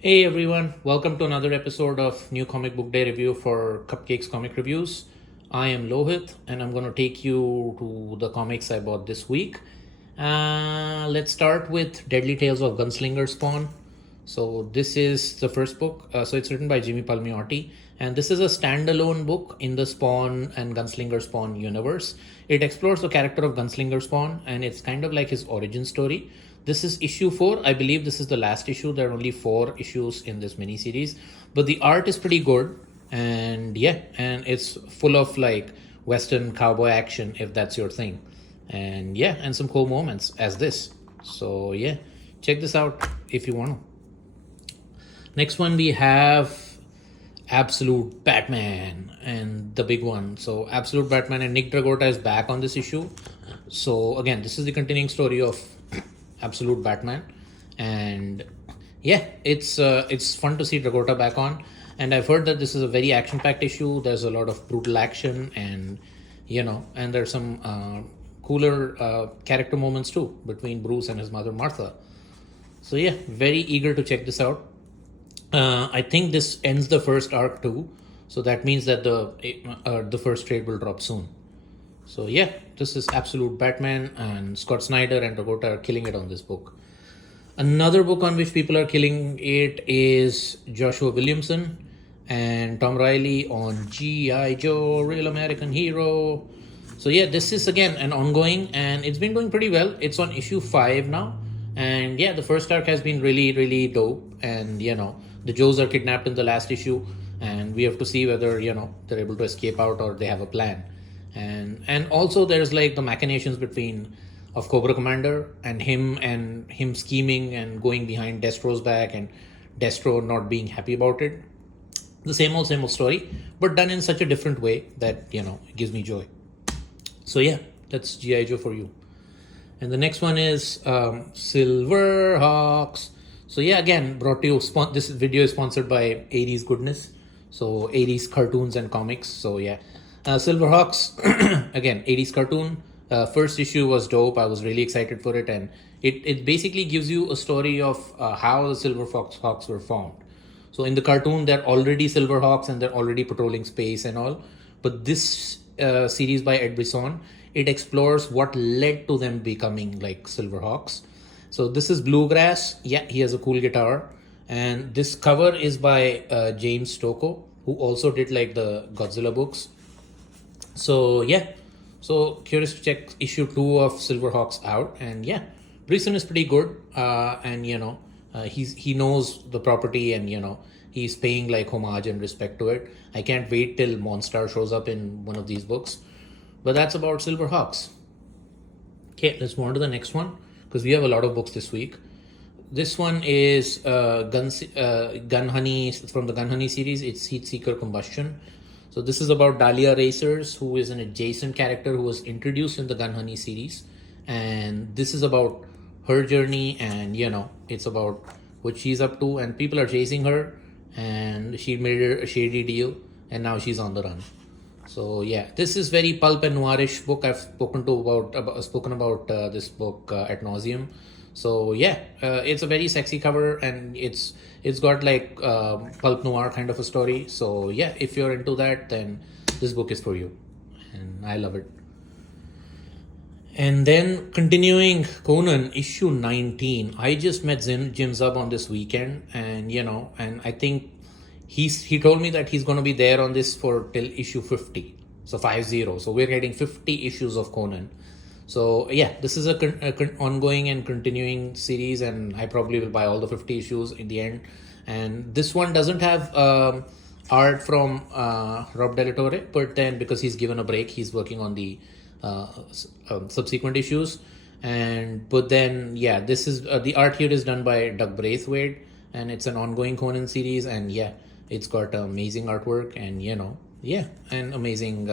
Hey everyone, welcome to another episode of New Comic Book Day review for Cupcakes Comic Reviews. I am Lohit and I'm going to take you to the comics I bought this week. Let's start with Deadly Tales of Gunslinger Spawn. So this is the first book. So it's written by Jimmy Palmiotti, and this is a standalone book in the Spawn and Gunslinger Spawn universe. It explores the character of Gunslinger Spawn, and it's kind of like his origin story. This is issue 4. I believe this is the last issue. There are only 4 issues in this miniseries, but the art is pretty good, and it's full of like Western cowboy action if that's your thing, and some cool moments as this. So check this out if you want to. Next one we have Absolute Batman and the big one. So Absolute Batman and Nick Dragota is back on this issue. So again, this is the continuing story of Absolute Batman, and it's fun to see Dragota back on. And I've heard that this is a very action-packed issue. There's a lot of brutal action, and and there's some cooler character moments too between Bruce and his mother Martha. So very eager to check this out. I think this ends the first arc too, so that means that the first trade will drop soon. So this is Absolute Batman, and Scott Snyder and Dragota are killing it on this book. Another book on which people are killing it is Joshua Williamson and Tom Riley on G.I. Joe, Real American Hero. So this is again an ongoing, and it's been doing pretty well. It's on issue 5 now, and the first arc has been really dope. And the Joes are kidnapped in the last issue, and we have to see whether they're able to escape out or they have a plan. And also there's like the machinations between of Cobra Commander and him scheming and going behind Destro's back, and Destro not being happy about it. The same old story, but done in such a different way that it gives me joy. So that's G.I. Joe for you. And the next one is Silverhawks. So again, brought to you. This video is sponsored by 80s Goodness. So 80s cartoons and comics. So Silverhawks, again, 80s cartoon. First issue was dope. I was really excited for it, and it basically gives you a story of how the Silverhawks were formed. So in the cartoon, they're already Silverhawks and they're already patrolling space and all. But this series by Ed Brisson, it explores what led to them becoming like Silverhawks. So this is Bluegrass. He has a cool guitar, and this cover is by James Stocco, who also did like the Godzilla books. So so curious to check issue 2 of Silverhawks out, and Brisson is pretty good, and he knows the property, and he's paying like homage and respect to it. I can't wait till Monstar shows up in one of these books. But that's about Silverhawks. Okay, let's move on to the next one, because we have a lot of books this week. This one is Gun Honey from the Gun Honey series. It's Heat Seeker Combustion. So this is about Dahlia Racers, who is an adjacent character who was introduced in the Gun Honey series. And this is about her journey, and it's about what she's up to, and people are chasing her, and she made her a shady deal, and now she's on the run. So this is very pulp and noirish book. I've spoken about this book ad nauseum. So it's a very sexy cover, and it's got like pulp noir kind of a story. So if you're into that, then this book is for you, and I love it. And then continuing Conan issue 19, I just met Jim Zub on this weekend, and and I think he told me that he's going to be there on this for till issue 50, so 50. So we're getting 50 issues of Conan. So this is a ongoing and continuing series, and I probably will buy all the 50 issues in the end. And this one doesn't have art from Rob Del Torre, but then because he's given a break, he's working on the subsequent issues. But then this is the art here is done by Doug Braithwaite, and it's an ongoing Conan series, and it's got amazing artwork, and and amazing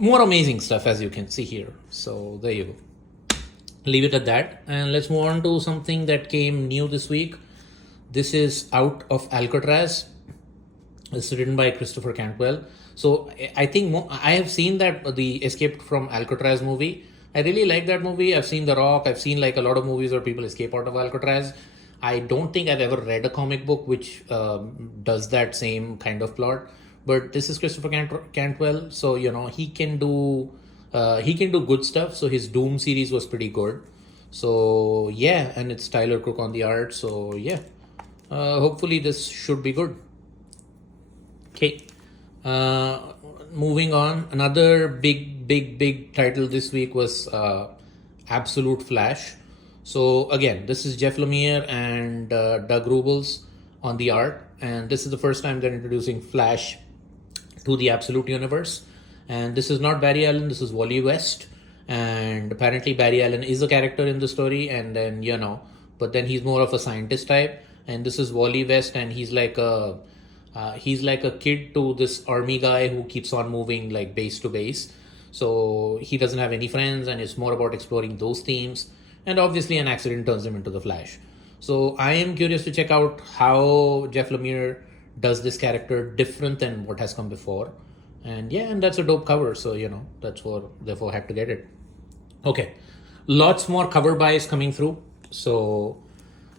more amazing stuff, as you can see here. So there you go. Leave it at that, and let's move on to something that came new this week. This is Out of Alcatraz. It's written by Christopher Cantwell. So I think I have seen that the Escape from Alcatraz movie. I really like that movie. I've seen The Rock. I've seen like a lot of movies where people escape out of Alcatraz. I don't think I've ever read a comic book which does that same kind of plot. But this is Christopher Cantwell, so he can do good stuff. So his Doom series was pretty good. So yeah, and it's Tyler Crook on the art. So yeah, hopefully this should be good. Okay, moving on. Another big title this week was Absolute Flash. So again, this is Jeff Lemire and Doug Rubels on the art, and this is the first time they're introducing Flash to the Absolute Universe. And this is not Barry Allen, this is Wally West. And apparently Barry Allen is a character in the story, and then but then he's more of a scientist type. And this is Wally West, and he's like a kid to this army guy who keeps on moving like base to base. So he doesn't have any friends, and it's more about exploring those themes. And obviously an accident turns him into the Flash. So I am curious to check out how Jeff Lemire does this character different than what has come before. And yeah, and that's a dope cover. So, that's what, therefore had to get it. Okay. Lots more cover buys coming through. So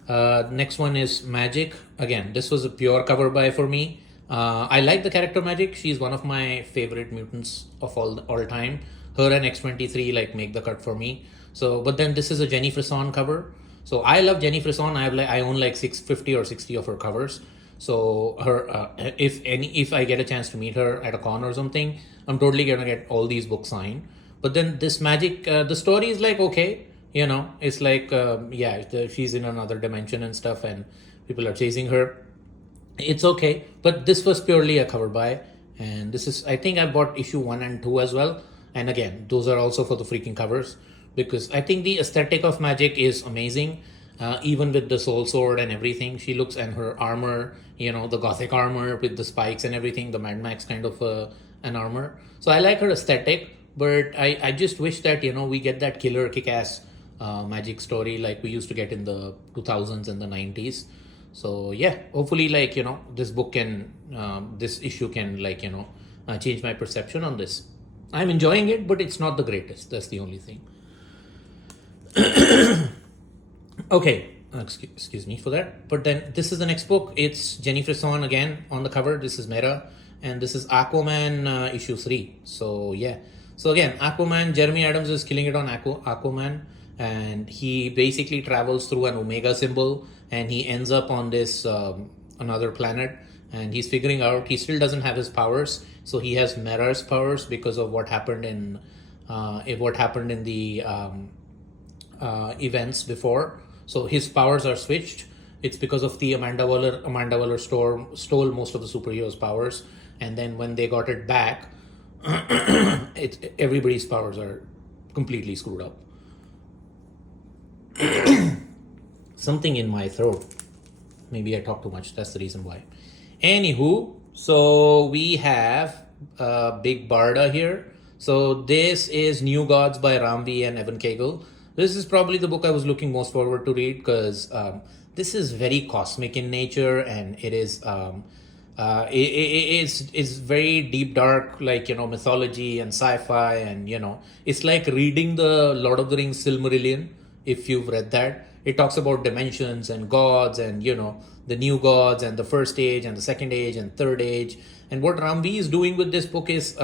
next one is Magic. Again, this was a pure cover buy for me. I like the character Magic. She's one of my favorite mutants of all time. Her and X-23 like make the cut for me. So, but then this is a Jenny Frison cover. So I love Jenny Frison. I own like 650 or 60 of her covers. So her, if I get a chance to meet her at a con or something, I'm totally gonna get all these books signed. But then this Magic, the story is like okay, it's like she's in another dimension and stuff, and people are chasing her. It's okay, but this was purely a cover buy, and this is, I think I bought issue 1 and 2 as well. And again, those are also for the freaking covers, because I think the aesthetic of Magic is amazing. Even with the soul sword and everything, she looks, and her armor, the gothic armor with the spikes and everything, the Mad Max kind of an armor. So I like her aesthetic, but I just wish that, we get that killer kick-ass Magic story like we used to get in the 2000s and the 90s. So yeah, hopefully this book can, this issue can change my perception on this. I'm enjoying it, but it's not the greatest. That's the only thing. Okay, excuse me for that. But then this is the next book. It's Jenny Frison again on the cover. This is Mera, and this is Aquaman issue 3. So yeah. So again, Aquaman, Jeremy Adams is killing it on Aquaman, and he basically travels through an Omega symbol, and he ends up on this another planet, and he's figuring out he still doesn't have his powers. So he has Mera's powers because of what happened in the events before. So his powers are switched. It's because of the Amanda Waller stole most of the superheroes' powers, and then when they got it back, everybody's powers are completely screwed up. Something in my throat. Maybe I talk too much. That's the reason why. Anywho, so we have Big Barda here. So this is New Gods by Ramvi and Evan Cagle. This is probably the book I was looking most forward to read, because this is very cosmic in nature, and it is it's very deep, dark, mythology and sci-fi, and it's like reading the Lord of the Rings Silmarillion. If you've read that, it talks about dimensions and gods, and the new gods, and the first age and the second age and third age. And what Ramvi is doing with this book is,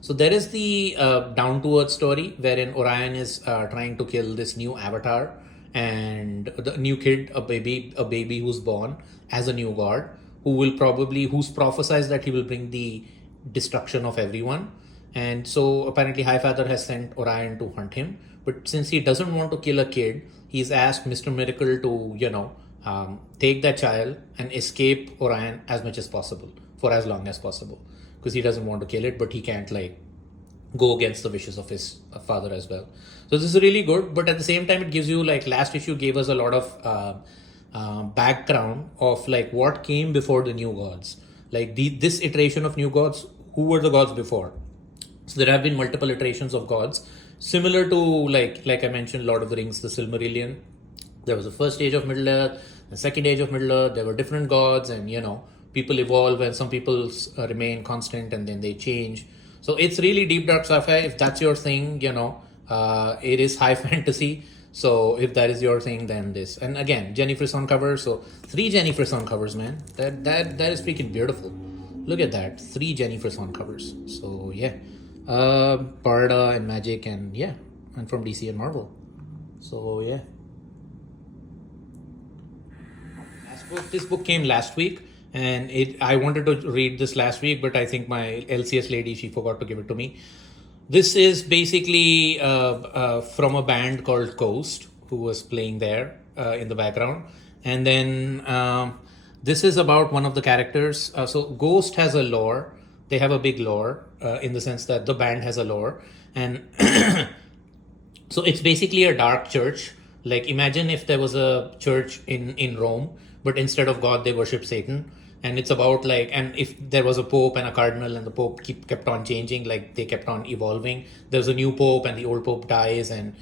so there is the down-to-earth story wherein Orion is trying to kill this new avatar, and the new kid, a baby who's born as a new god, who's prophesized that he will bring the destruction of everyone. And so apparently Highfather has sent Orion to hunt him, but since he doesn't want to kill a kid, he's asked Mr. Miracle to take that child and escape Orion as much as possible, for as long as possible, because he doesn't want to kill it, but he can't go against the wishes of his father as well. So this is really good, but at the same time it gives you, last issue gave us a lot of background of what came before the new gods, this iteration of new gods. Who were the gods before? So there have been multiple iterations of gods, similar to like I mentioned, Lord of the Rings, the Silmarillion. There was the first age of Middle Earth, the second age of Middle Earth. There were different gods, and people evolve, and some people remain constant, and then they change. So it's really deep, dark sci-fi. If that's your thing, it is high fantasy. So if that is your thing, then this. And again, Jennifer's on cover. So 3 Jennifer's on covers, man. That is freaking beautiful. Look at that, 3 Jennifer's on covers. So yeah, Barda and Magic, and yeah, and from DC and Marvel. So yeah. This book came last week, and I wanted to read this last week, but I think my LCS lady, she forgot to give it to me. This is basically from a band called Ghost, who was playing there in the background. And then this is about one of the characters. So Ghost has a lore. They have a big lore in the sense that the band has a lore. And so it's basically a dark church. Like imagine if there was a church in Rome, but instead of God, they worship Satan. And it's about like, and if there was a pope and a cardinal, and the pope kept on changing, like they kept on evolving. There's a new pope and the old pope dies, and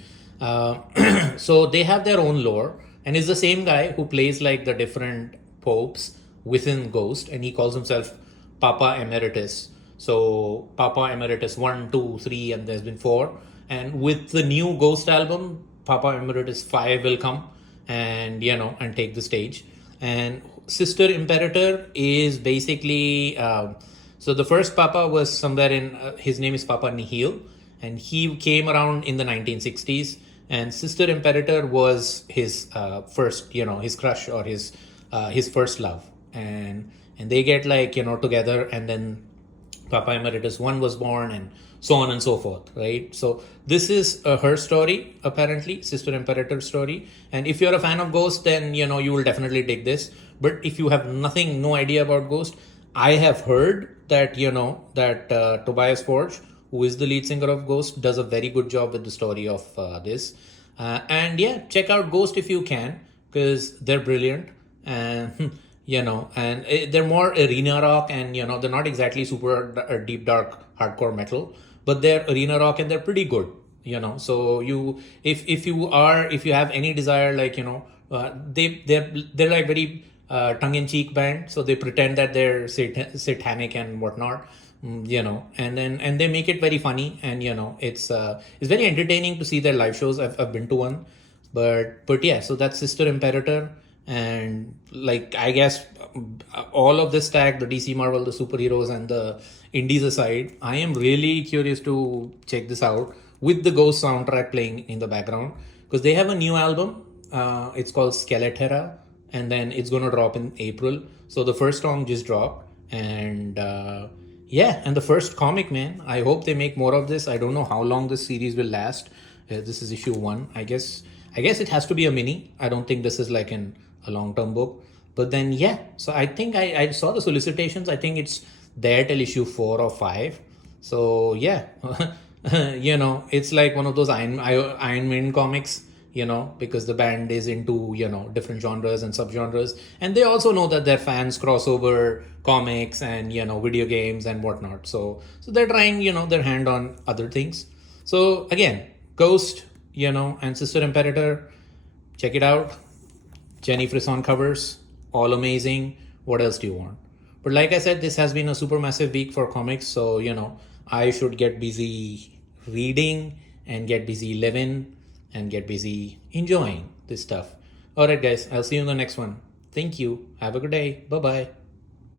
so they have their own lore. And it's the same guy who plays like the different popes within Ghost, and he calls himself Papa Emeritus. So Papa Emeritus 1, 2, 3, and there's been 4. And with the new Ghost album, Papa Emeritus 5 will come and and take the stage. And Sister Imperator is basically so the first Papa was somewhere in his name is Papa Nihil, and he came around in the 1960s. And Sister Imperator was his first, his crush, or his first love, and they get like together, and then Papa Emeritus 1 was born, and so on and so forth, right? So this is her story, apparently, Sister Imperator story. And if you're a fan of Ghost, then you will definitely dig this. But if you have no idea about Ghost, I have heard that that Tobias Forge, who is the lead singer of Ghost, does a very good job with the story of this. And yeah, check out Ghost if you can, because they're brilliant. And and they're more arena rock, and they're not exactly super deep dark hardcore metal, but they're arena rock and they're pretty good. So if you have any desire, like they're like very tongue-in-cheek band, so they pretend that they're satanic and whatnot, and they make it very funny, and it's very entertaining to see their live shows. I've been to one, but yeah, so that's Sister Imperator. And like, I guess all of this stack, the DC, Marvel, the superheroes, and the indies aside, I am really curious to check this out with the Ghost soundtrack playing in the background, because they have a new album. It's called Skeletera, and then it's going to drop in April. So the first song just dropped, and yeah, and the first comic, man. I hope they make more of this. I don't know how long this series will last. This is issue 1. I guess it has to be a mini. I don't think this is like a long-term book. But then yeah, so I think I saw the solicitations. I think it's there till issue 4 or 5. So yeah, it's like one of those Iron Man comics, because the band is into different genres and subgenres, and they also know that their fans cross over comics and video games and whatnot. So they're trying their hand on other things. So again, Ghost, and Sister Imperator, check it out. Jenny Frisson covers, all amazing. What else do you want? But like I said, this has been a super massive week for comics. So, I should get busy reading and get busy living and get busy enjoying this stuff. All right, guys, I'll see you in the next one. Thank you. Have a good day. Bye-bye.